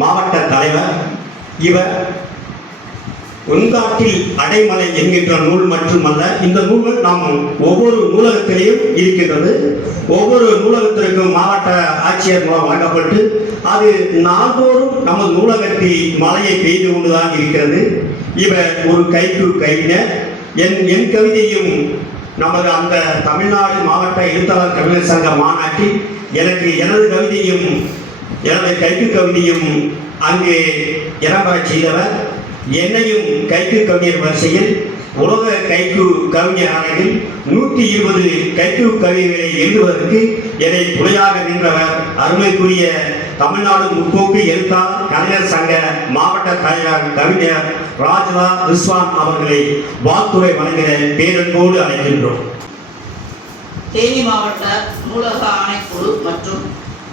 மாவட்ட தலைவர் இவர் ஒன்காட்டில் அடைமலை என்கின்ற நூல் மட்டுமல்ல இந்த நூல்கள் நாம் ஒவ்வொரு நூலகத்திலையும் இருக்கின்றது. ஒவ்வொரு நூலகத்திற்கும் மாவட்ட ஆட்சியர் மூலம் வழங்கப்பட்டு அது நாள்தோறும் நமது நூலகத்தில் மழையை பெய்து கொண்டுதான் இருக்கிறது. இவர் ஒரு கைக்கு கைவினர் என் என் கவிதையும் நமது அந்த தமிழ்நாடு மாவட்ட எழுத்தாளர் கவிஞர் சங்க மாநாட்டில் எனக்கு எனது கவிதையும் எனது கைக்கு கவிதையும் அங்கே இடம்பெறச் செய்தவர். என்னையும் கைக்கு கவிஞர் வரிசையில் உலக கைக்கு கவிஞர் ஆணையில் நூற்றி இருபது கைக்கு கவிதைகளை எழுதுவதற்கு என்னை துணையாக நின்றவர். அருமைக்குரிய தமிழ்நாடு முற்போக்கு எழுத்தாளர் கலைஞர் சங்க மாவட்ட தலைவர் கவிஞர் ராஜ்லா ரிஸ்வான் அவர்களை வாழ்த்துறை வழங்கின பேரன்போடு அழைக்கின்றோம். தேனி மாவட்ட நூலக ஆணைக்குழு மற்றும்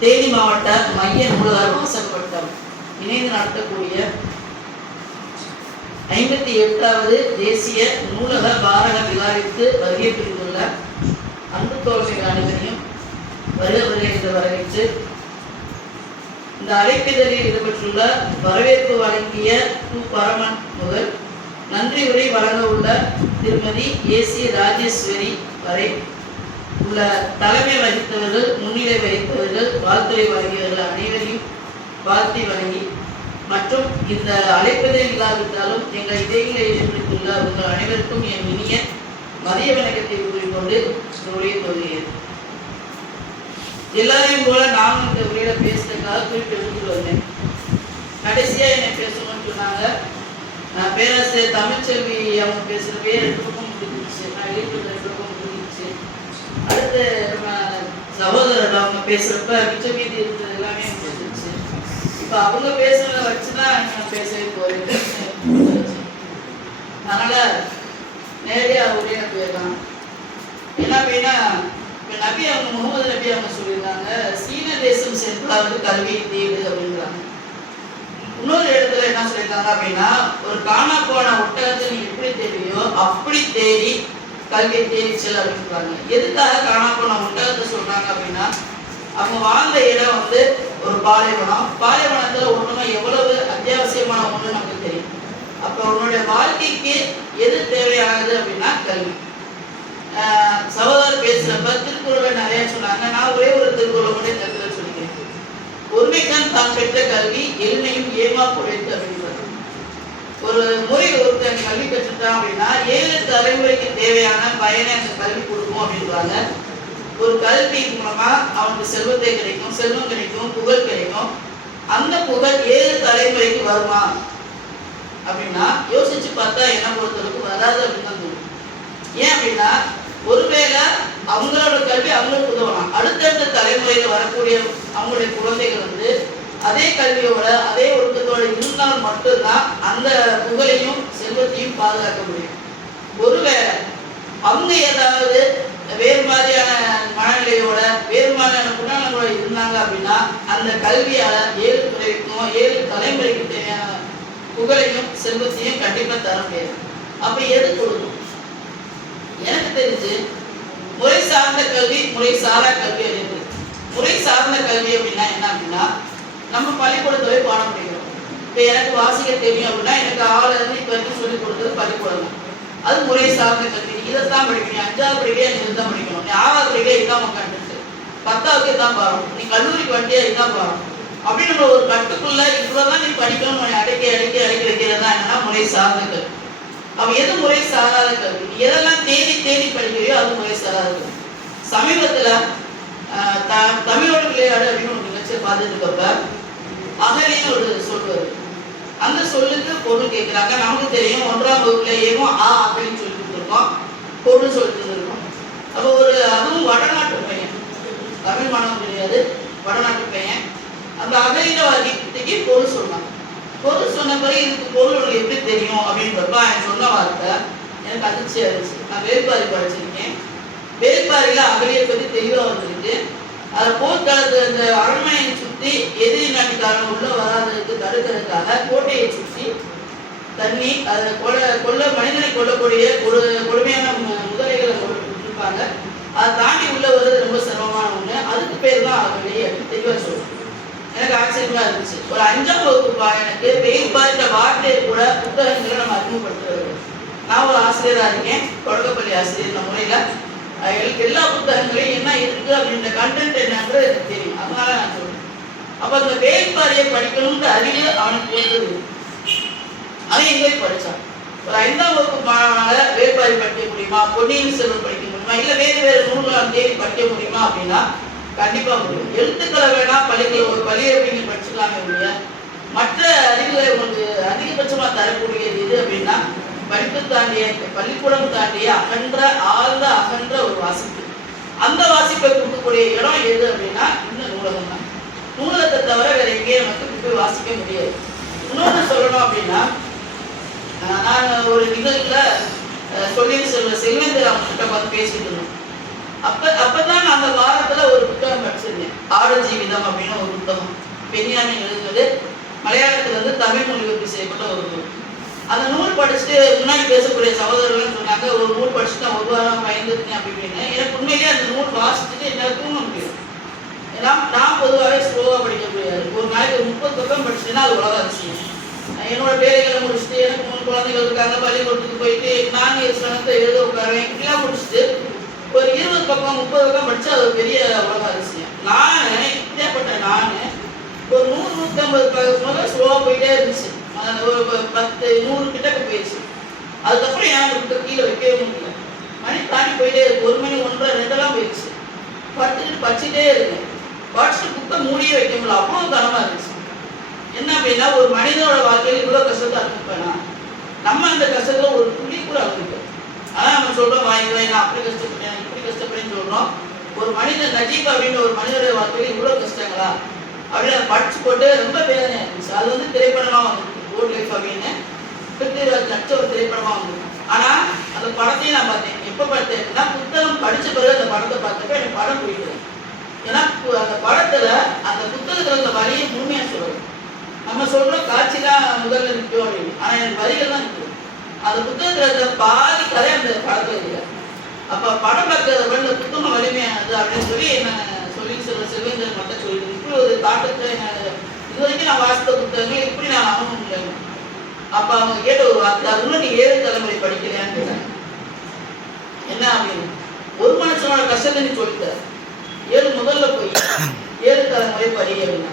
தேனி மாவட்ட மைய நூலகர் வாசக வட்டம் இணைந்து நடத்தக்கூடிய ஐம்பத்தி எட்டாவது தேசிய நூலக பாரக விழாவிற்கு வருகை புரிந்துள்ள அன்பு தோழமைகள் அனைவரையும் வருக வருகை என்று வரவேற்று இந்த அழைப்பிதழில் ஈடுபட்டுள்ள வரவேற்பு வழங்கிய கு. பரமன் முதல் நன்றி உரை வழங்க உள்ள திருமதி ஏசி ராஜேஸ்வரி வரை உள்ள தலைமை வகித்தவர்கள் முன்னிலை வகித்தவர்கள் வாழ்த்துறை வழங்கியவர்கள் அனைவரையும் வாழ்த்தி வழங்கி மற்றும் இந்த அழைப்பதே இல்லாவிட்டாலும் எங்கள் இதயங்களை எதிர்த்துள்ள உங்கள் அனைவருக்கும் என் இனிய மதிய வணக்கத்தை கூறிக்கொண்டு இந்த உரையை தொடங்குகிறேன் எல்லாரையும் போல நானும் இந்த உரையில பேசுறதுக்காக குறிப்பு எடுத்துட்டு வந்தேன். கடைசியா என்னை பேசணும்னு சொன்னாங்க. நான் பேராசிரியர் தமிழ்ச்செல்வி அவங்க பேசுறப்பே ரெண்டு பக்கம் முடிஞ்சிச்சு நான் எழுத்து அடுத்து நம்ம சகோதரர் அவங்க பேசுறப்ப மிச்ச மீதி இருந்தது எல்லாமே முடிஞ்சிச்சு இப்போ அவங்க பேசுறத வச்சுதான் நான் பேசவே போறேன். அதனால நேரடியா அவங்க போயிடலாம் என்ன அப்படின்னா இப்போ நபி அவங்க முகமது நபி அவங்க சொல்லியிருக்காங்க சீன தேசம் சென்றாவது கல்வியை தேடு அப்படின்றாங்க. இன்னொரு இடத்துல என்ன சொல்லியிருக்காங்க அப்படின்னா ஒரு காணா போன ஒட்டகத்தை நீ எப்படி தேடியோ அப்படி தேடி கல்வியை தேடி செல் அப்படின்றாங்க எதுக்காக காணா போன ஒட்டகத்தை சொல்றாங்க அப்படின்னா அவங்க வாழ்ந்த இடம் வந்து ஒரு பாலைவனம். பாலைவனத்துல ஒண்ணுமே எவ்வளவு அத்தியாவசியமான ஒண்ணு நமக்கு தெரியும். அப்ப உன்னுடைய வாழ்க்கைக்கு எது தேவையானது அப்படின்னா கல்வி. சகோதரர் பேசுறப்ப திருக்குறளை நிறைய சொன்னாங்க. நான் ஒரே ஒரு திருக்குறளை மட்டும் இந்த இடத்துல சொல்லிக்கிறேன். ஒருமைக்கான் தான் பெற்ற கல்வி எளிமையும் ஏமா குறைத்து அப்படின்னு ஒரு முறை ஒருத்தன் கல்வி பெற்றுட்டான் அப்படின்னா ஏழு தலைமுறைக்கு தேவையான பயனை அந்த கல்வி கொடுக்கும் அப்படின்றாங்க. ஒரு கல்வி மூலமா அவனுக்கு செல்வத்தை கிடைக்கும் செல்வம் கிடைக்கும் புகழ் கிடைக்கும். அந்த புகழ் ஏழு தலைமுறைக்கு வருமா? அப்படின்னா யோசிச்சு பார்த்தா என்ன பொறுத்தளவுக்கு வராது அப்படின்னு தான் தோணும். ஏன் அப்படின்னா ஒருவேளை அவங்களோட கல்வி அவங்களுக்கு உதவலாம். அடுத்தடுத்த தலைமுறையில வரக்கூடிய அவங்களுடைய குழந்தைகள் வந்து அதே கல்வியோட அதே ஒழுக்கத்தோட இருந்தால் மட்டும்தான் அந்த புகழையும் செல்வத்தையும் பாதுகாக்க முடியும். ஒருவேளை அவங்க ஏதாவது வேறு மாதிரியான மனநிலையோட வேறு மாதிரியான குணநலங்களோட இருந்தாங்க அப்படின்னா அந்த கல்வியால ஏழு துறைக்கும் ஏழு தலைமுறைக்கு தேவையான புகழையும் செல்வத்தையும் கண்டிப்பா தர முடியாது. அப்ப எது கொடுக்கும்? எனக்கு தெரிஞ்சு முறை சார்ந்த கல்வி முறை சாரா கல்வி அப்படின்னு முறை சார்ந்த கல்வி அப்படின்னா என்ன அப்படின்னா நம்ம பள்ளிக்கூடத்தில் போய் பாடம் படிக்கிறோம். இப்போ எனக்கு வாசிக்க தெரியும் அப்படின்னா எனக்கு ஆள் இப்போ வரைக்கும் சொல்லிக் கொடுத்தது பள்ளிக்கூடம் அது முறை சார்ந்த கல்வி. இதைத்தான் படிக்கணும். அஞ்சாவது படிக்கவே நீ இதுதான் படிக்கணும். நீ ஆறாவது படிக்கவே இதுதான் உட்காந்துருக்கு பத்தாவதுக்கு இதுதான் பாரும் நீ கல்லூரிக்கு வண்டியா இதுதான் பாடம். அப்படின்னு நம்ம ஒரு கட்டுக்குள்ள இவ்வளவுதான் நீ படிக்கணும் உன்னை அடக்கி அடக்கி அடக்கி வைக்கிறது தான் என்னன்னா முறை சார்ந்த கல்வி. அவ எது முறை சாராத கல்வி? எதெல்லாம் தேடி தேடி படிக்கிறையோ அது முறை சாராத கல்வி. சமீபத்துல த- தமிழோட விளையாடு அப்படின்னு ஒரு நிகழ்ச்சியை பார்த்துட்டு இருக்கப்ப அகலின்னு ஒரு சொல் அந்த சொல்லுக்கு பொருள் கேட்குறாங்க. நமக்கு தெரியும். ஒன்றாம் வகுப்புலேயும் ஆ அப்படின்னு சொல்லி கொடுத்துருக்கோம். பொருள் சொல்லி கொடுத்துருக்கோம். அப்போ ஒரு அதுவும் வடநாட்டு பையன். தமிழ் மாணவன் கிடையாது வடநாட்டு பையன். அந்த அகலின வாக்கியத்துக்கு பொருள் சொன்னான். பொருள் சொன்ன பிறகு இதுக்கு பொருள் எப்படி தெரியும் அப்படின்றப்ப அவன் சொன்ன வார்த்தை எனக்கு அதிர்ச்சியா இருந்துச்சு. நான் வேல்பாரி படிச்சிருக்கேன். வேல்பாரியில அகலியை பத்தி தெளிவா வந்திருக்கு. போர்க்காலத்து அந்த அரண்மனையை சுத்தி எதிரி நாட்டுக்காரன் உள்ள வராததுக்கு தடுக்கிறதுக்காக கோட்டையை சுற்றி தண்ணி அதை கொலை கொல்ல மனிதனை கொல்லக்கூடிய ஒரு கொடுமையான மு- முதலைகளை இருப்பாங்க அதை தாண்டி உள்ள வர்றது ரொம்ப சிரமமான ஒண்ணு. அதுக்கு பேர் தான் அகலி அப்படின்னு தெளிவா சொல்லுவோம் எனக்கு ஆச்சரியமா இருந்துச்சு. ஒரு அஞ்சாம் வகுப்பு எனக்கு வெயில் பாதித்த வார்த்தையை கூட புத்தகங்களை நம்ம அறிமுகப்படுத்துறது. நான் ஒரு ஆசிரியராக இருக்கேன். தொடக்கப்பள்ளி ஆசிரியர் இந்த முறையில. எனக்கு எல்லா புத்தகங்களையும் என்ன இருக்கு அப்படின்ற கண்டென்ட் என்னன்றது எனக்கு தெரியும். அதனால நான் சொல்றேன். அப்ப அந்த வேட்பாரியை படிக்கணும்ன்ற அறிவு அவனுக்கு வந்தது. அவன் எங்கே படிச்சான். ஒரு ஐந்தாம் வகுப்பு மாணவனால வேட்பாரி படிக்க முடியுமா? பொன்னியின் செல்வன் படிக்க முடியுமா? இல்ல வேறு வேறு நூல்கள் தேடி படிக்க முடியுமா அப்படின்னா கண்டிப்பா முடியும். எழுத்துக்களை வேணா பள்ளிகளை ஒரு பள்ளியை படிச்சுக்கலாமே ஒழிய மற்ற அறிவுகளை உங்களுக்கு அதிகபட்சமா தரக்கூடியது எது அப்படின்னா படிப்பு தாண்டிய பள்ளிக்கூடம் தாண்டிய அகன்ற ஆழ்ந்த அகன்ற ஒரு வாசிப்பு. அந்த வாசிப்பை கொடுக்கக்கூடிய இடம் எது அப்படின்னா இந்த நூலகம் தான் நூலகத்தை தவிர வேற எங்கேயும் நமக்கு போய் வாசிக்க முடியாது. இன்னொன்று சொல்லணும் அப்படின்னா நான் ஒரு நிகழ்வுல சொல்லி சொல்ற செல்வேந்தர் அவங்க கிட்ட பார்த்து பேசிட்டு இருந்தோம். அப்ப அப்பதான் நான் அந்த வாரத்துல ஒரு புத்தகம் படிச்சிருந்தேன். ஆடு ஜீவிதம் அப்படின்னு ஒரு புத்தகம். பெரியாமை எழுதுவது மலையாளத்துல இருந்து தமிழ் மொழிபெயர்ப்பு செய்யப்பட்ட ஒரு அந்த நூல் படிச்சுட்டு முன்னாடி பேசக்கூடிய சகோதரர்கள் சொன்னாங்க ஒரு நூல் படிச்சுட்டு நான் ஒரு வாரம் பயந்துருக்கேன் அப்படின்னு. எனக்கு உண்மையிலேயே அந்த நூல் வாசிச்சுட்டு என்னால் தூங்க முடியும் ஏன்னா நான் பொதுவாகவே ஸ்லோவாக படிக்க முடியாது ஒரு நாளைக்கு ஒரு முப்பது பக்கம் படிச்சுட்டேன்னா அது உலக அதிசயம். என்னோட வேலைகளை முடிச்சுட்டு எனக்கு மூணு குழந்தைகள் இருக்காங்க பள்ளிக்கூடத்துக்கு போயிட்டு நான் சிரமத்தை எழுத உட்காருவேன். இப்படிலாம் முடிச்சுட்டு ஒரு இருபது பக்கம் முப்பது பக்கம் படிச்சா அது ஒரு பெரிய உலக அதிசயம். நான் இப்படியாப்பட்ட நான் ஒரு நூறு நூற்றம்பது பக்கம் ஸ்லோவாக போயிட்டே இருந்துச்சு. அந்த ஒரு ப- பத்து நூறு கிட்டக்கு போயிடுச்சு. அதுக்கப்புறம் ஏன் அந்த கீழே வைக்கவே முடியல. மணி தாண்டி போயிட்டே இருக்கு. ஒரு மணி ஒன்றரை ரெண்டெல்லாம் போயிடுச்சு. படுத்துட்டு படிச்சுட்டே இருக்கேன். படிச்சுட்டு புக்கை மூடியே வைக்க முடியல. அவ்வளோ கனமாக இருந்துச்சு. என்ன அப்படின்னா ஒரு மனிதனோட வாழ்க்கையில் இவ்வளோ கஷ்டத்தை அனுப்பிப்பேனா நம்ம அந்த கஷ்டத்தில் ஒரு துளி கூட அனுப்பிப்போம் ஆனால் நம்ம சொல்கிறோம் வாங்கிக்கலாம் நான் அப்படி கஷ்டப்பட்டேன் இப்படி கஷ்டப்பட்டேன்னு சொல்கிறோம் ஒரு மனிதன் நஜீப் அப்படின்னு ஒரு மனிதனுடைய வாழ்க்கையில் இவ்வளோ கஷ்டங்களா? அப்படின்னு படிச்சு போட்டு ரொம்ப வேதனையாக இருந்துச்சு. அது வந்து திரைப்படமாக வந்துருக்கு ஓல்ட் லைஃப் அப்படின்னு பிருத்திவிராஜ் நடிச்ச ஒரு திரைப்படமா வந்திருக்கும் ஆனா அந்த படத்தையும் நான் பார்த்தேன். எப்ப பார்த்தேன்னா புத்தகம் படிச்ச பிறகு அந்த படத்தை பார்த்தப்ப எனக்கு படம் பிடிக்கல ஏன்னா அந்த படத்துல அந்த புத்தகத்துல அந்த வரியை முழுமையா சொல்லுவோம் நம்ம சொல்றோம் காட்சி தான் முதல்ல நிற்கும் அப்படின்னு. ஆனா எனக்கு வரிகள் தான் நிற்கும் அந்த புத்தகத்துல இருக்கிற பாதி கதை அந்த படத்துல இல்லை அப்ப படம் பார்க்கறத விட இந்த புத்தகம் வலிமையானது அப்படின்னு சொல்லி என்ன சொல்லி சொல்ற செல்வேந்தர் மட்டும் சொல்லி இப்படி ஒரு தாக்கத்தை என்ன இது வரைக்கும் நான் வாசித்த புத்தகங்கள் இப்படி நான் அணுக முடியல அப்ப அவங்க கேட்ட ஒரு வார்த்தை அது நீ ஏழு தலைமுறை படிக்கலையான்னு கேட்டாங்க. என்ன அப்படின்னு? ஒரு மனுஷனோட கஷ்டத்தை நீ சொல்லிட்ட. ஏழு முதல்ல போய் ஏழு தலைமுறை படி அப்படின்னா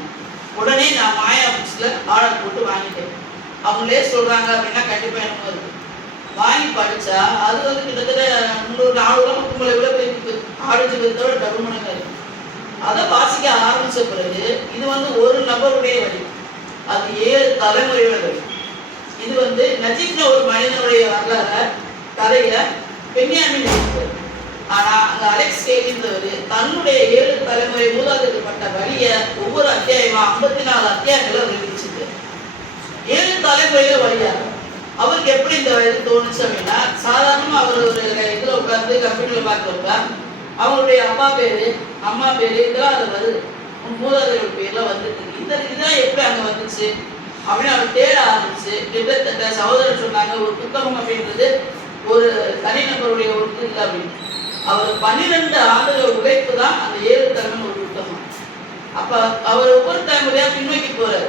உடனே நான் மாயா புக்ஸ்ல ஆர்டர் போட்டு வாங்கிட்டேன். அவங்களே சொல்றாங்க அப்படின்னா கண்டிப்பா எனக்கு இருக்கு வாங்கி படிச்சா அது வந்து கிட்டத்தட்ட முந்நூறு நானூறு கும்பலை விட போய் ஆடிச்சு விதத்தோட டபுள் மடங்கு இருக்கு அதை வாசிக்க ஆரம்பிச்ச பிறகு இது வந்து ஒரு நபருடைய வழி. அது ஏழு தலைமுறையோட வழி. இது வந்து நஜீப்ன ஒரு மனிதனுடைய வரலாறு கதையில பென்யாமின் எழுதியிருக்காரு ஆனா அந்த அலெக்ஸ் கேலின்றவர் தன்னுடைய ஏழு தலைமுறை மூதாதையர்கள் பட்ட வழிய ஒவ்வொரு அத்தியாயமா ஐம்பத்தி நாலு அத்தியாயங்களை அவர் ஏழு தலைமுறையில வழியாக அவருக்கு எப்படி இந்த வயது தோணுச்சு அப்படின்னா சாதாரணமா அவர் ஒரு இதுல உட்கார்ந்து கம்ப்யூட்டர்ல பார்க்கறப்ப அவங்களுடைய அப்பா பேரு அம்மா பேரு இதெல்லாம் அது வருது. உன் மூதாதையர்கள் பேர்லாம் வந்துட்டு இந்த இதுதான் எப்படி அங்க வந்துச்சு? அப்படின்னு அவர் தேட ஆரம்பிச்சு கிட்டத்தட்ட சகோதரர் சொன்னாங்க ஒரு புத்தகம் அப்படின்றது ஒரு தனிநபருடைய ஒரு இது இல்லை அப்படின்னு. அவர் பன்னிரெண்டு ஆண்டுகள் உழைப்பு தான் அந்த ஏழு தலைமை ஒரு புத்தகம். அப்ப அவர் ஒவ்வொரு தலைமுறையா பின்னோக்கி போறாரு.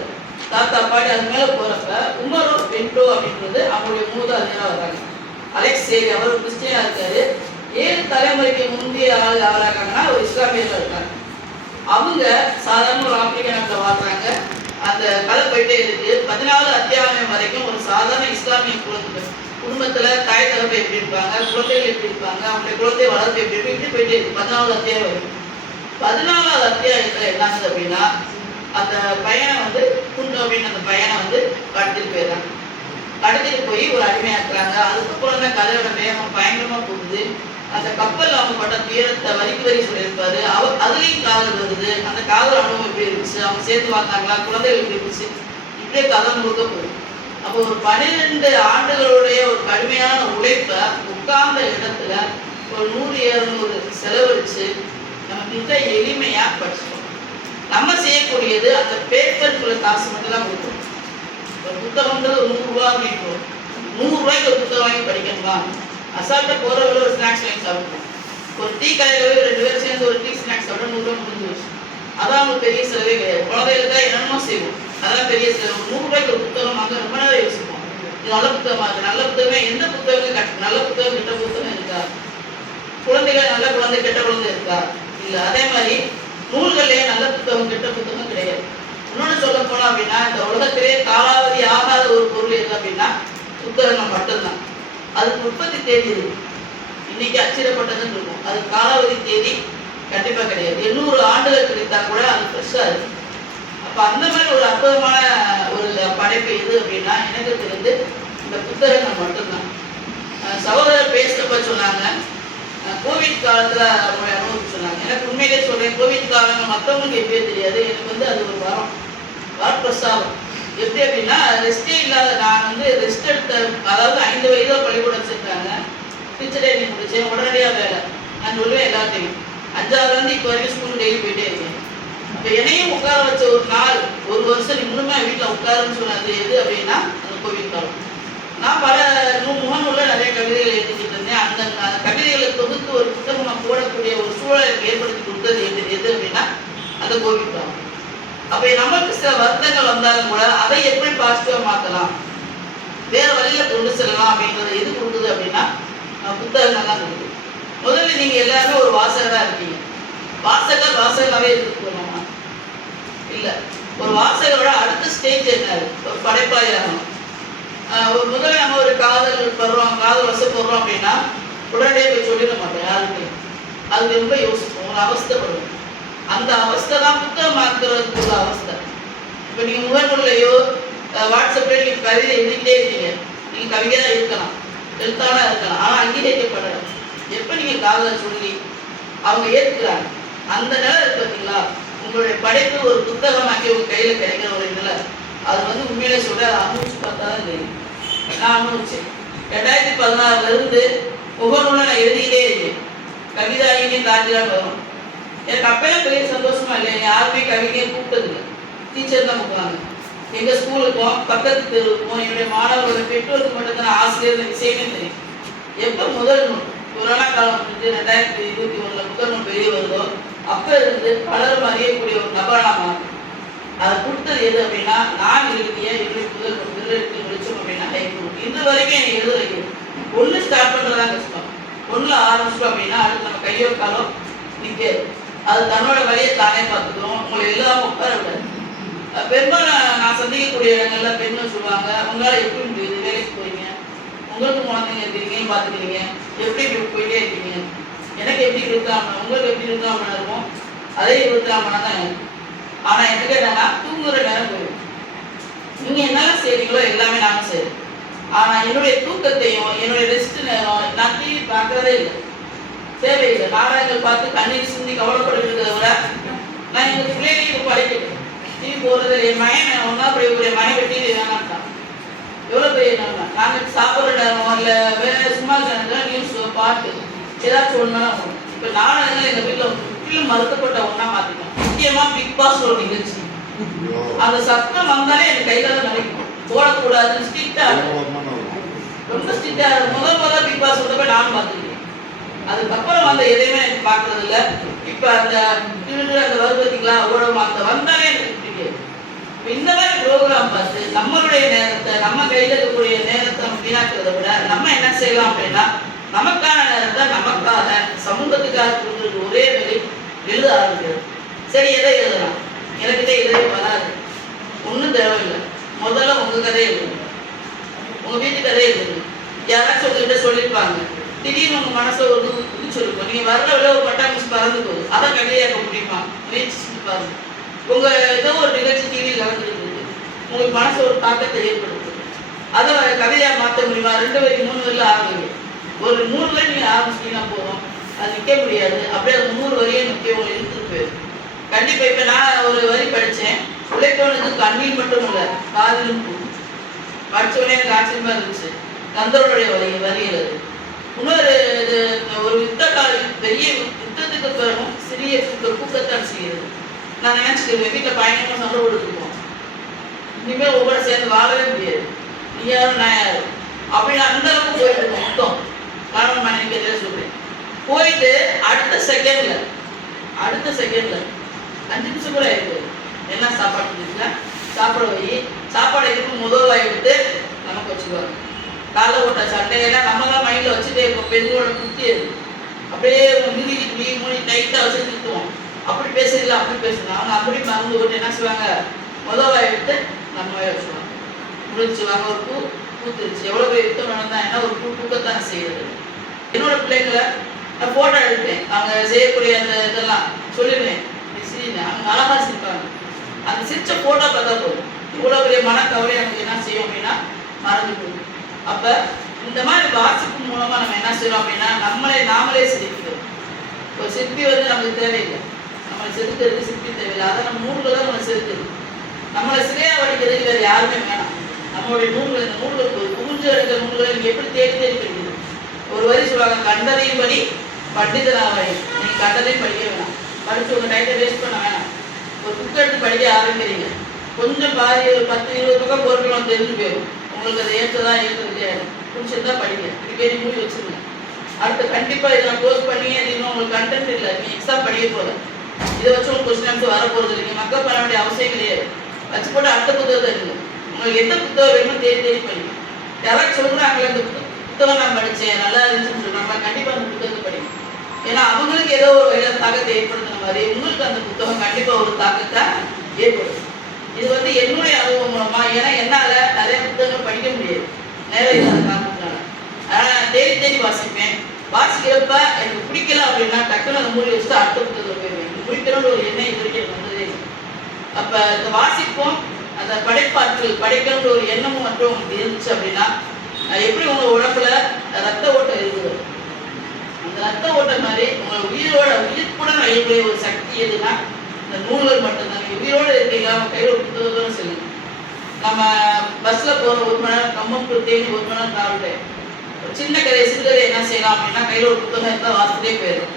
தாத்தா பாட்டி அது மேல போறப்ப உமரோ பெண்டோ அப்படின்றது அவங்களுடைய மூதாதையரா வர்றாங்க. அலெக்ஸ் சேவி அவர் ஒரு இருக்காரு. ஏழு தலைமுறைக்கு முந்தைய ஆள் யாராங்கன்னா ஒரு இஸ்லாமியர்கள் இருக்காங்க. அவங்க சாதாரண ஒரு ஆப்பிரிக்க வாழ்றாங்க. அந்த கதை போயிட்டே இருக்கு. பதினாலு அத்தியாயம் வரைக்கும் ஒரு சாதாரண இஸ்லாமிய குடும்பம் குடும்பத்துல தாய் தகப்பை எப்படி இருப்பாங்க குழந்தைகள் எப்படி இருப்பாங்க அவங்களுடைய குழந்தை வளர்ப்பு எப்படி இருக்கு இப்படி போயிட்டே இருக்கு. பதினாலு அத்தியாயம் வரைக்கும். பதினாலாவது அத்தியாயத்துல என்ன ஆகுது அப்படின்னா அந்த பையனை வந்து குண்டு அப்படின்னு அந்த பையனை வந்து கடத்திட்டு போயிடுறாங்க. கடத்திட்டு போய் ஒரு அடிமையாக்குறாங்க. அதுக்கப்புறம் தான் கதையோட வேகம் பயங்கரமா போகுது அந்த கப்பல் அவங்க பட்ட துயரத்தை வரிக்கு வரி சொல்லியிருப்பாரு. அவர் அதுலேயும் காதல் வருது அந்த காதல் அனுபவம் எப்படி இருந்துச்சு? அவங்க சேர்த்து பார்த்தாங்களா? குழந்தைகள் எப்படி இருந்துச்சு? இப்படியே கதை முழுக்க போகுது. அப்போ ஒரு பன்னிரெண்டு ஆண்டுகளுடைய ஒரு கடுமையான உழைப்பை உட்கார்ந்த இடத்துல ஒரு நூறு இருநூறு செலவழிச்சு நம்ம மிக எளிமையாக படிச்சிட்டோம். நம்ம செய்யக்கூடியது அந்த பேப்பருக்குள்ள காசு மட்டும் தான் கொடுக்கணும். ஒரு புத்தகம்ன்றது ஒரு நூறுரூவா அப்படின்றோம் நூறு ஒரு புத்தகம் வாங்கி படிக்கணுமா? அசால்ட்டா போகிற வழியில ஒரு ஸ்நாக்ஸ் வாங்கி சாப்பிடுவோம் ஒரு டீ கடையில போய் ரெண்டு பேரும் சேர்ந்து ஒரு டீ ஸ்நாக்ஸ் சாப்பிட நூறு ரூபா முடிஞ்சு வச்சு அதான் அவங்களுக்கு பெரிய செலவே கிடையாது. தான் என்னென்னமோ செய்வோம். அதான் பெரிய செலவு. நூறு ரூபாய்க்கு ஒரு புத்தகம் வாங்க ரொம்ப நேரம் யோசிப்போம். இது நல்ல புத்தகமா இருக்கு? நல்ல புத்தகமே எந்த புத்தகம் கட் நல்ல புத்தகம் கெட்ட புத்தகம் இருக்கா? குழந்தைகள் நல்ல குழந்தை கெட்ட குழந்தை இருக்கா? இல்லை. அதே மாதிரி நூல்கள்லேயே நல்ல புத்தகம் கெட்ட புத்தகம் கிடையாது. இன்னொன்று சொல்ல போனோம் அப்படின்னா இந்த உலகத்திலே காலாவதி ஆகாத ஒரு பொருள் எது அப்படின்னா புத்தகங்கள் மட்டும்தான். அதுக்கு உற்பத்தி தேதி இருக்கும். இன்னைக்கு அச்சிடப்பட்டதுன்னு இருக்கும். அது காலாவதி தேதி கண்டிப்பா கிடையாது. எண்ணூறு ஆண்டுகள் கிடைத்தா கூட அது ஃப்ரெஷ்ஷா இருக்கு அப்ப அந்த மாதிரி ஒரு அற்புதமான ஒரு படைப்பு எது அப்படின்னா எனக்கு தெரிந்து இந்த புத்தகங்கள் மட்டும்தான். சகோதரர் பேசுறப்ப சொன்னாங்க. கோவிட் காலத்துல அவங்களுடைய அனுபவம் சொன்னாங்க. எனக்கு உண்மையிலே சொல்றேன் கோவிட் காலங்கள் மற்றவங்களுக்கு எப்படியே தெரியாது. எனக்கு வந்து அது ஒரு வரம். வரப்பிரசாதம். எப்படி அப்படின்னா ரெஸ்டே இல்லாத நான் வந்து ரெஸ்ட் எடுத்த அதாவது ஐந்து வயதில் பள்ளிக்கூடம் வச்சுருக்காங்க. டீச்சர் ட்ரைனிங் முடிச்சேன் உடனடியாக வேலை. நான் சொல்லுவேன் எல்லாத்தையும். அஞ்சாவதுலேருந்து இப்போ வரைக்கும் ஸ்கூல் டெய்லி போயிட்டே இருக்கேன். இப்போ என்னையும் உட்கார வச்ச ஒரு நாள் ஒரு வருஷம் நீ முழுமையாக வீட்டில் உட்காருன்னு சொன்னது எது அப்படின்னா அந்த கோவிட் காலம் நான் பல நூ- முகநூலில் நிறைய கவிதைகள் எழுதிக்கிட்டு இருந்தேன். அந்த கவிதைகளை தொகுத்து ஒரு புத்தகமா போடக்கூடிய ஒரு சூழலை ஏற்படுத்தி கொடுத்தது எது எது அப்படின்னா அந்த கோவிட் காலம் அப்ப நமக்கு சில வருத்தங்கள் வந்தாலும் கூட அதை எப்படி பாசிட்டிவா மாத்தலாம்? வேற வழியில கொண்டு செல்லலாம் அப்படின்றது எது கொடுக்குது அப்படின்னா புத்தகங்கள் தான் கொடுக்குது முதல்ல நீங்க எல்லாருமே ஒரு வாசகரா இருக்கீங்க. வாசகர் வாசகராகவே இருக்கணுமா இல்ல. ஒரு வாசகரோட அடுத்த ஸ்டேஜ் என்ன? ஒரு படைப்பாளியாகணும். ஒரு முதல்ல நம்ம ஒரு காதல் படுறோம் காதல் வசப்படுறோம் அப்படின்னா உடனடியாக போய் சொல்லிட மாட்டோம் யாருக்கு அது ரொம்ப யோசிப்போம் ஒரு அவஸ்தப்படுவோம். அந்த அவஸ்தை தான் புத்தகமாக்குறதுக்கு உள்ள அவஸ்தை. இப்போ நீங்கள் முகநூல்லையோ வாட்ஸ்அப்லேயோ நீங்கள் கவிதை எழுதிக்கிட்டே இருக்கீங்க. நீங்க கவிதையா இருக்கலாம் எழுத்தாளாக இருக்கலாம் ஆனால் அங்கீகரிக்கப்படலாம் எப்போ நீங்கள் காதலை சொல்லி அவங்க ஏற்கிறாங்க அந்த நிலை இருக்கு பார்த்தீங்களா உங்களுடைய படைப்பு ஒரு புத்தகமாக்கி உங்கள் கையில் கிடைக்கிற ஒரு இதில் அது வந்து உண்மையிலே சொல்ல அனுபவிச்சு பார்த்தா தான் தெரியும். நான் அனுபவிச்சேன். ரெண்டாயிரத்தி பதினாறுல இருந்து நான் எழுதிக்கிட்டே இருக்கேன். கவிதா இங்கே தாண்டிதான் வரும் எனக்கு அப்பவே பெரிய சந்தோஷமா இல்லை. யாருமே கவிதையை கூப்பிட்டது இல்லை. டீச்சர் தான் கூப்பிடுவாங்க. எங்க ஸ்கூலுக்கும் பக்கத்து தெருவுக்கும் என்னுடைய மாணவர்களோட பெற்றோருக்கு மட்டும்தான் ஆசிரியர் இந்த விஷயமே தெரியும். எப்போ முதல் நூல்? கொரோனா காலம் முடிஞ்சு ரெண்டாயிரத்தி இருபத்தி ஒண்ணுல முதல் நூல் வெளியே வருதோ அப்ப இருந்து பலரும் அறியக்கூடிய ஒரு நபராக மாறும் அதை கொடுத்தது எது அப்படின்னா நான் எழுதிய என்னுடைய முதல் நூல் திருடருக்கு வெளிச்சம் அப்படின்னா ஹைகூர் இன்று வரைக்கும் என்னை எழுத வைக்கணும் ஒன்று ஸ்டார்ட் பண்ணுறதா கஷ்டம். ஒன்று ஆரம்பிச்சிட்டோம் அப்படின்னா அடுத்து நம்ம கையோ காலம் நிற்காது. அது தன்னோட வழியை தானே பார்த்துக்கணும். உங்களை எல்லாம் உட்கார விடாது பெரும்பாலும் நான் சந்திக்கக்கூடிய இடங்கள்ல பெண்கள் சொல்லுவாங்க உங்களால் எப்படி முடியுது வேலைக்கு போறீங்க? உங்களுக்கு குழந்தைங்க இருக்கிறீங்கன்னு பார்த்துக்கிறீங்க. எப்படி இப்படி போயிட்டே இருக்கீங்க? எனக்கு எப்படி இருக்காம உங்களுக்கு எப்படி இருக்காம இருக்கும்? அதே இருபத்தாம தான் இருக்கும் ஆனா எனக்கு என்னன்னா தூங்குற நேரம் போயிடும். நீங்க என்னெல்லாம் செய்றீங்களோ எல்லாமே நானும் செய்றேன். ஆனா என்னுடைய தூக்கத்தையும் என்னுடைய ரெஸ்ட் நேரம் நான் டிவி பார்க்கறதே இல்லை. தேவையில்லை. நாடகங்கள் பார்த்து கண்ணீர் சிந்தி கவலைப்படுகிறத விட நான் எங்க பிள்ளைகளுக்கு படிக்கணும் டிவி போறது என் மகன் ஒன்னா படிக்கக்கூடிய மகன் டிவி வேணாம்ட்டான் எவ்வளோ பெரிய நம்ம நாங்கள் சாப்பிட்ற நேரம் இல்லை வேற சும்மா நேரத்தில் நியூஸ் பாட்டு ஏதாச்சும் ஒன்றா இப்போ நாடகங்கள் எங்கள் வீட்டில் முற்றிலும் மறுக்கப்பட்ட ஒன்றா மாற்றிட்டோம் முக்கியமாக பிக் பாஸ் ஒரு நிகழ்ச்சி. அந்த சத்தம் வந்தாலே எனக்கு கையில தான் நினைக்கும் போடக்கூடாதுன்னு ஸ்ட்ரிக்டாக ரொம்ப ஸ்ட்ரிக்டா முதல் முதல் பிக் பாஸ் வந்தப்ப நானும் பார்த்துருக்கேன் அதுக்கப்புறம் வந்த எதையுமே எனக்கு பார்க்கறது இல்ல இப்ப அந்த திருடு அந்த வருது பார்த்தீங்களா? ஓடம் அந்த வந்தாலே எனக்கு இந்த மாதிரி ப்ரோக்ராம் பார்த்து நம்மளுடைய நேரத்தை நம்ம கையில் இருக்கக்கூடிய நேரத்தை நம்ம வீணாக்கிறத விட நம்ம என்ன செய்யலாம் அப்படின்னா நமக்கான நேரத்தை நமக்காக சமூகத்துக்காக கொடுக்குறது ஒரே வழி எழுத ஆரம்பிக்கிறது சரி எதை எழுதலாம்? எனக்கு இதை வராது. ஒன்றும் தேவையில்லை. முதல்ல உங்க கதையை எழுதுங்க. உங்க வீட்டு கதையை எழுதுங்க. யாராச்சும் உங்ககிட்ட சொல்லியிருப்பாங்க. திடீர்னு உங்க மனசை ஒரு பிடிச்சிருக்கும் நீங்க வரல விட ஒரு பட்டாமிஸ் பறந்து போகுது. அதை கடையாக முடியுமா முயற்சி செஞ்சு பாருங்க. உங்க ஏதோ ஒரு நிகழ்ச்சி டிவியில் நடந்துருக்கு உங்களுக்கு மனசு ஒரு தாக்கத்தை ஏற்படுத்துது. அதை கதையா மாற்ற முடியுமா? ரெண்டு வரி மூணு வரியில ஆகுது. ஒரு மூணு வரி நீங்க ஆரம்பிச்சிட்டீங்கன்னா போதும். அது நிக்க முடியாது. அப்படியே அந்த நூறு வரியே நிக்க இழுத்துட்டு போயிடும். கண்டிப்பா இப்ப நான் ஒரு வரி படிச்சேன். உழைப்பவனுக்கு கண்ணீர் மட்டும் இல்ல காதிலும் பூ. படிச்ச உடனே எனக்கு ஆச்சரியமா இருந்துச்சு. கந்தருடைய வரி வரிகள் அது. இன்னொரு இது ஒரு யுத்தக்கால பெரிய யுத்தத்துக்கு பிறகும் சிறிய கூக்கத்தான் கூட்டத்தான் செய்கிறது. நான் நினைச்சுக்கிறேன் வீட்டில் பயங்கரமா சண்டை கொடுத்துருக்கோம் இனிமேல் ஒவ்வொரு சேர்ந்து வாழவே முடியாது. நீ யாரும் நான் அப்படின்னு அந்த அளவுக்கு போயிட்டு இருக்கோம் யுத்தம் கணவன் மனைவி கதையில சொல்றேன். போயிட்டு அடுத்த செகண்ட்ல அடுத்த செகண்ட்ல அஞ்சு நிமிஷம் கூட இருக்குது என்ன சாப்பாடு இருந்துச்சுன்னா சாப்பிட வை சாப்பாடு எதுக்கு முதல் வாய் எடுத்து நமக்கு வச்சுக்குவாங்க. காலைல போட்ட சட்டையெல்லாம் நம்ம தான் மைண்டில் வச்சுட்டே இருப்போம் பெண்களோட குத்தி அப்படியே மிதி மீ மூடி டைட்டாக வச்சு திட்டுவோம் அப்படி பேசுறீங்களா? அப்படி பேசணும் அவங்க அப்படி மறந்து போட்டு என்ன செய்வாங்க? முதல் வாய் எடுத்து நம்ம வாய் வச்சுருவாங்க. முடிச்சுவாங்க ஒரு பூ பூத்துருச்சு. எவ்வளோ பேர் யுத்தம் நடந்தா என்ன? ஒரு பூ பூக்கத்தான் செய்யறது. என்னோட பிள்ளைங்களை நான் ஃபோட்டோ எடுப்பேன். அவங்க செய்யக்கூடிய அந்த இதெல்லாம் சொல்லிடுவேன். நீ அவங்க அழகாக சிரிப்பாங்க. அந்த சிரிச்ச ஃபோட்டோ பார்த்தா போதும். இவ்வளோ பெரிய மனக்கவலை நமக்கு என்ன செய்யும் அப்படின்னா மறந்து போகும் அப்போ இந்த மாதிரி வாசிப்பு மூலமாக நம்ம என்ன செய்யறோம் அப்படின்னா நம்மளே நாமளே சிரிக்கிறோம். ஒரு சிற்பி வந்து நமக்கு தேவையில்லை. நம்மளை செதுக்கிறது சிற்பி தேவையில்லை. அதை நம்ம நூல்கள் தான் நம்மளை செதுக்குது நம்மளை சிலையா வடிக்கிறதுக்கு வேறு யாருமே வேணாம். நம்மளுடைய நூல்கள் இந்த நூல்கள் போய் இருக்கிற நூல்களை நீங்கள் எப்படி தேடி தேடி படிக்கிறது ஒரு வரி சொல்லுவாங்க கண்டதையும் படி பண்டிதனாவை நீங்கள் கண்டதையும் படிக்க வேணாம். படிச்சு உங்கள் டைத்தை வேஸ்ட் பண்ண வேணாம். ஒரு புக் எடுத்து படிக்க ஆரம்பிக்கிறீங்க. கொஞ்சம் பாதி ஒரு பத்து இருபது பக்கம் பொருட்கள் தெரிஞ்சு போயிடும். உங்களுக்கு அது ஏற்றதா இருக்குது பிடிச்சிருந்தா படிங்க. இப்படி பேரி மூடி வச்சுருங்க. அடுத்து கண்டிப்பாக இதை நான் க்ளோஸ் பண்ணி இன்னும் உங்களுக்கு கண்டென்ட் இல்லை. நீ எக்ஸாம் படிக்க போகிற இதை வச்சு உங்களுக்கு கொஸ்டின் ஆன்சர் வர போகிறது இல்லை. நீங்கள் மக்கள் பண்ண வேண்டிய அவசியம் கிடையாது. வச்சு போட்டு அடுத்த புத்தகத்தை இருங்க உங்களுக்கு எந்த புத்தகம் வேணுமோ தேடி தேடி படிங்க. யாராவது சொல்கிறாங்களே இந்த புத்தகம் நான் படித்தேன் நல்லா இருந்துச்சுன்னு சொல்கிறாங்களா கண்டிப்பாக அந்த புத்தகத்தை படிங்க. ஏன்னா அவங்களுக்கு ஏதோ ஒரு வகையில் தாக்கத்தை ஏற்படுத்துன மாதிரி உங்களுக்கு அந்த புத்தகம் கண்டிப்பாக ஒரு தாக்கத்தை ஏற்படுத்தும். இது வந்து என்னுடைய அனுபவம் மூலமா. ஏன்னா என்னால நிறைய புத்தகங்கள் படிக்க முடியாது நேரம் காரணத்தினால அதனால தேடி தேடி வாசிப்பேன். வாசிக்கிறப்ப எனக்கு பிடிக்கல அப்படின்னா டக்குன்னு அந்த மூடி வச்சுட்டு அடுத்த புத்தகத்தில் போயிருவேன் பிடிக்கணும்னு ஒரு எண்ணம் இது வரைக்கும் எனக்கு வந்ததே அப்ப இந்த வாசிப்போம் அந்த படைப்பாற்றல் படைக்கணும்னு ஒரு எண்ணமும் மட்டும் உங்களுக்கு இருந்துச்சு அப்படின்னா எப்படி உங்க உடம்புல ரத்த ஓட்டம் இருக்குது? அந்த ரத்த ஓட்டம் மாதிரி உங்க உயிரோட உயிர்ப்புடன் அழியக்கூடிய ஒரு சக்தி எதுனா இந்த நூல்கள் மட்டும்தான். உயிரோடு உயிரோட இருக்கீங்க அவங்க கையில் ஒரு சரி நம்ம பஸ்ல போற ஒரு மணி நேரம் கம்பம் டு ஒரு மணி நேரம் டிராவல் ஒரு சின்ன கதை சிறுகதை என்ன செய்யலாம் அப்படின்னா கையில் ஒரு புத்தகம் இருந்தால் வாசிட்டே போயிடும்.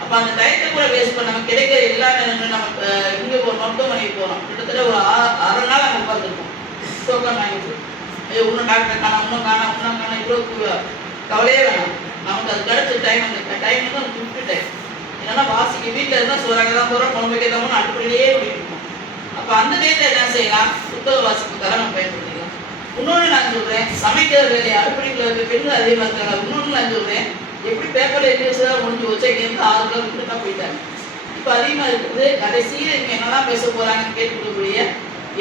அப்போ அந்த டயத்தை கூட வேஸ்ட் பண்ணாமல் கிடைக்கிற எல்லா நேரங்களும் நம்ம இங்கே ஒரு மருத்துவமனைக்கு போகிறோம் கிட்டத்தட்ட ஒரு அரை நாள் அங்கே உட்காந்துருக்கோம் டோக்கன் வாங்கிட்டு ஐயோ இன்னும் டாக்டர் காணும் இன்னும் காணும் இன்னும் காணா இவ்வளோ கவலையே வேணாம். நமக்கு அது கிடச்ச டைம் அந்த டைம் வந்து அந்த குறிப்பிட்ட டைம் ஏன்னா வாசிக்க வீட்டில் இருந்தால் சோறாங்க தான் போகிறோம் குழம்பு கேட்காம அடுப்படியிலேயே ஓடிட்டு அப்போ அந்த டேட்டில் என்ன செய்யலாம். புத்தக வாசிப்புக்காக நம்ம பயன்படுத்திக்கலாம் இன்னொன்று நான் சொல்கிறேன் சமைக்கிற வேலையை அடுப்படிக்குள்ள இருக்க பெண்கள் அதிகமாக இருக்காங்க. இன்னொன்று நான் சொல்கிறேன் எப்படி பேப்பரில் எழுதி வச்சுதான் முடிஞ்சு வச்சா இங்கேருந்து ஆறு கிலோ விட்டு தான் போயிட்டாங்க. இப்போ அதிகமாக இருக்குது கடைசியில் இங்கே என்னெல்லாம் பேச போகிறாங்கன்னு கேட்டுக்கக்கூடிய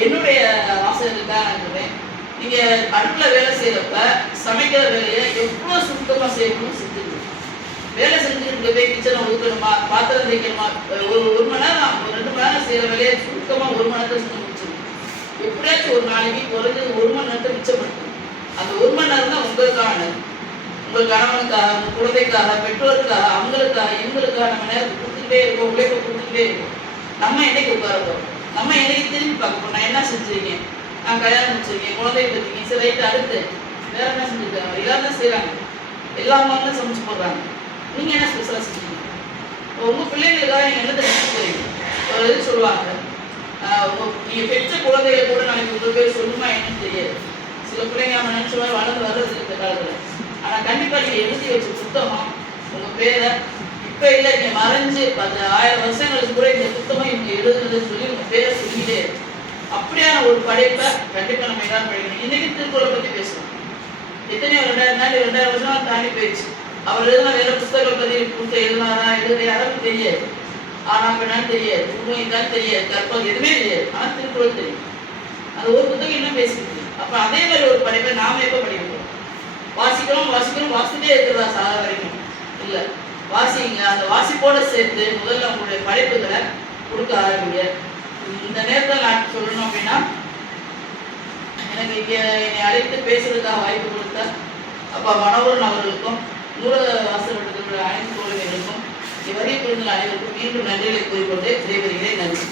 என்னுடைய வாசகத்துக்காக நான் சொல்கிறேன் நீங்கள் அடுப்பில் வேலை செய்கிறப்ப சமைக்கிற வேலையை எவ்வளோ சுத்தமாக செய்யணும்னு செஞ்சுக்கணும் வேலை செஞ்சுட்டு போய் கிச்சனை ஒதுக்கணுமா. பாத்திரம் தைக்கணுமா ஒரு ஒரு மணி நேரம் ஒரு ரெண்டு மணி நேரம் செய்கிற வேலையை சுத்தமாக ஒரு மணி நேரத்தில் செஞ்சு முடிச்சிடணும். எப்படியாச்சும் ஒரு நாளைக்கு குறைஞ்சது ஒரு மணி நேரத்தை மிச்சப்படுத்தணும். அந்த ஒரு மணி நேரம் தான் உங்களுக்கான உங்கள் கணவனுக்காக உங்கள் குழந்தைக்காக பெற்றோருக்காக அவங்களுக்காக எங்களுக்காக நம்ம நேரத்தை கொடுத்துக்கிட்டே இருக்கோம் உழைப்பை கொடுத்துக்கிட்டே இருக்கோம். நம்ம என்னைக்கு உட்கார போகிறோம் நம்ம என்னைக்கு திரும்பி பார்க்க போறோம்? நான் என்ன செஞ்சிருக்கேன்? நான் கல்யாணம் முடிச்சிருக்கேன் குழந்தைய பற்றிருக்கேன் சரி ரைட்டு அடுத்து வேற என்ன செஞ்சுருக்காங்க? எல்லாரும் தான் செய்கிறாங்க எல்லா மாதிரி சமைச்சு போடுறாங்க. நீங்கள் என்ன ஸ்பெஷலாக செஞ்சீங்க உங்கள் பிள்ளைங்களுக்காக நீங்கள் எழுத நினைச்சு போறீங்க. ஒரு இது சொல்லுவாங்க. நீங்கள் பெற்ற குழந்தைகளை கூட நாளைக்கு உங்கள் பேர் சொல்லுமா என்னன்னு தெரியாது. சில பிள்ளைங்க நம்ம நினச்ச மாதிரி வளர்ந்து வர்றது இந்த காலத்தில். ஆனால் கண்டிப்பாக நீங்கள் எழுதி வச்ச புத்தகம் உங்கள் பேரை இப்போ இல்லை நீங்கள் மறைஞ்சு பத்து ஆயிரம் வருஷங்களுக்கு கூட இந்த புத்தகம் இவங்க எழுதுனதுன்னு சொல்லி உங்கள் பேரை சொல்லிக்கிட்டே அப்படியான ஒரு படைப்பை கண்டிப்பாக நம்ம எல்லாரும் படிக்கணும் இன்னைக்கு திருக்குறளை பற்றி பேசுவோம் எத்தனையோ ரெண்டாயிரம் நாள் ரெண்டாயிரம் வருஷம் தாண்டி போயிடுச்சு. அவர் எழுதின வேற புத்தகங்கள் பற்றி புத்தகம் எழுதினாரா? எழுதுற யாராவது தெரியாது. ஆனா தெரியாது. உண்மை தான் தெரியாது. கற்பம் எதுவுமே தெரியாது. ஆனால் திருக்குறள் தெரியும். அது ஒரு புத்தகம் இன்னும் பேசிட்டு அப்போ அதே மாதிரி ஒரு படைப்பை நாம எப்போ படிக்கிறோம் வாசிக்கிறோம் வாசிக்கிறோம் வாசிட்டே இருக்கிறதா சாதா வரைக்கும்? இல்லை. வாசிங்க. அந்த வாசிப்போட சேர்த்து முதல்ல உங்களுடைய படைப்புகளை கொடுக்க ஆரம்பிங்க. இந்த நேரத்தில் நான் சொல்லணும் அப்படின்னா எனக்கு இங்கே என்னை அழைத்து பேசுறதுக்காக வாய்ப்பு கொடுத்த அப்பா மனோகரன் அவர்களுக்கும் நூலக வாசல் வட்டத்தினுடைய அனைத்து தோழர்களுக்கும் இவ்வரை புரிந்த அனைவருக்கும் மீண்டும் நன்றிகளை கூறிக்கொண்டு விடைபெறுகிறேன். நன்றி.